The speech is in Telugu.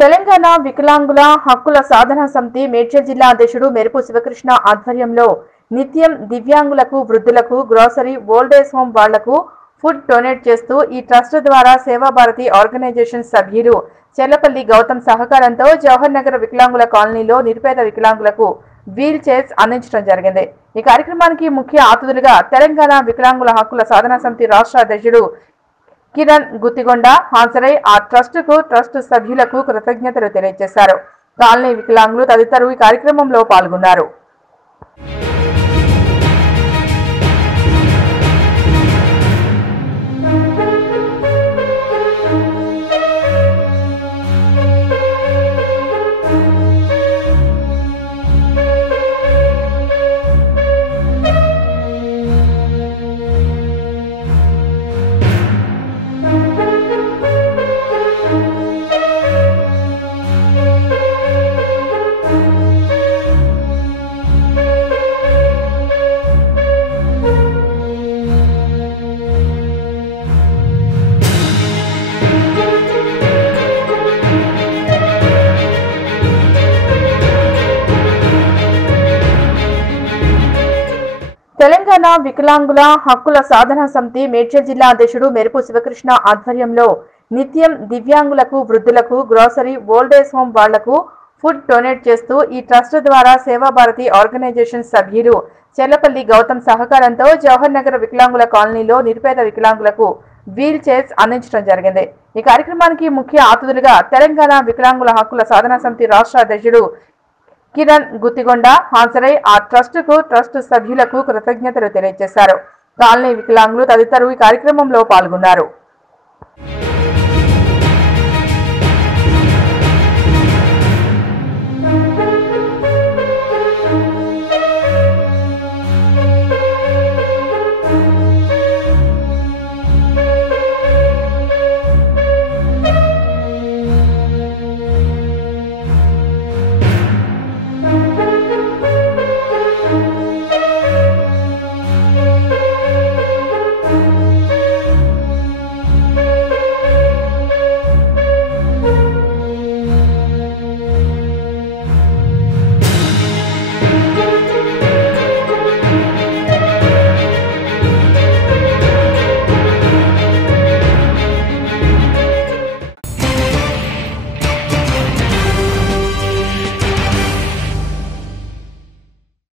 తెలంగాణ వికలాంగుల హక్కుల సాధన సమితి మేడ్చల్ జిల్లా అధ్యక్షుడు మెరుపు శివకృష్ణ ఆధ్వర్యంలో నిత్యం దివ్యాంగులకు, వృద్ధులకు గ్రోసరీ, ఓల్డేజ్ హోమ్ వాళ్లకు ఫుడ్ డొనేట్ చేస్తూ ఈ ట్రస్ట్ ద్వారా సేవాభారతి ఆర్గనైజేషన్ సభ్యులు చెర్లపల్లి గౌతమ్ సహకారంతో జవహర్ నగర్ వికలాంగుల కాలనీలో నిరుపేద వికలాంగులకు వీల్ చైర్స్ అందించడం జరిగింది। ఈ కార్యక్రమానికి ముఖ్య అతిథులుగా తెలంగాణ వికలాంగుల హక్కుల సాధన సమితి రాష్ట్ర అధ్యక్షుడు కిరణ్ గుత్తిగొండ హాజరై ఆ ట్రస్ట్ సభ్యులకు కృతజ్ఞతలు తెలియజేశారు। కాలనీ వికలాంగులు తదితరులు ఈ కార్యక్రమంలో పాల్గొన్నారు। తెలంగాణ వికలాంగుల హక్కుల సాధన సమితి మేడ్చల్ జిల్లా అధ్యక్షుడు మెరుపు శివకృష్ణ ఆధ్వర్యంలో నిత్యం దివ్యాంగులకు, వృద్ధులకు గ్రోసరీ, ఓల్డేజ్ హోమ్ వాళ్లకు ఫుడ్ డొనేట్ చేస్తూ ఈ ట్రస్ట్ ద్వారా సేవాభారతి ఆర్గనైజేషన్ సభ్యులు చెర్లపల్లి గౌతమ్ సహకారంతో జవహర్ నగర్ వికలాంగుల కాలనీలో నిరుపేద వికలాంగులకు వీల్ చైర్స్ అందించడం జరిగింది। ఈ కార్యక్రమానికి ముఖ్య అతిథులుగా తెలంగాణ వికలాంగుల హక్కుల సాధన సమితి రాష్ట్ర అధ్యక్షుడు కిరణ్ గుత్తిగొండ హాజరై ఆ ట్రస్ట్ సభ్యులకు కృతజ్ఞతలు తెలియజేశారు। కాలనీ వికలాంగులు తదితరులు ఈ కార్యక్రమంలో పాల్గొన్నారు।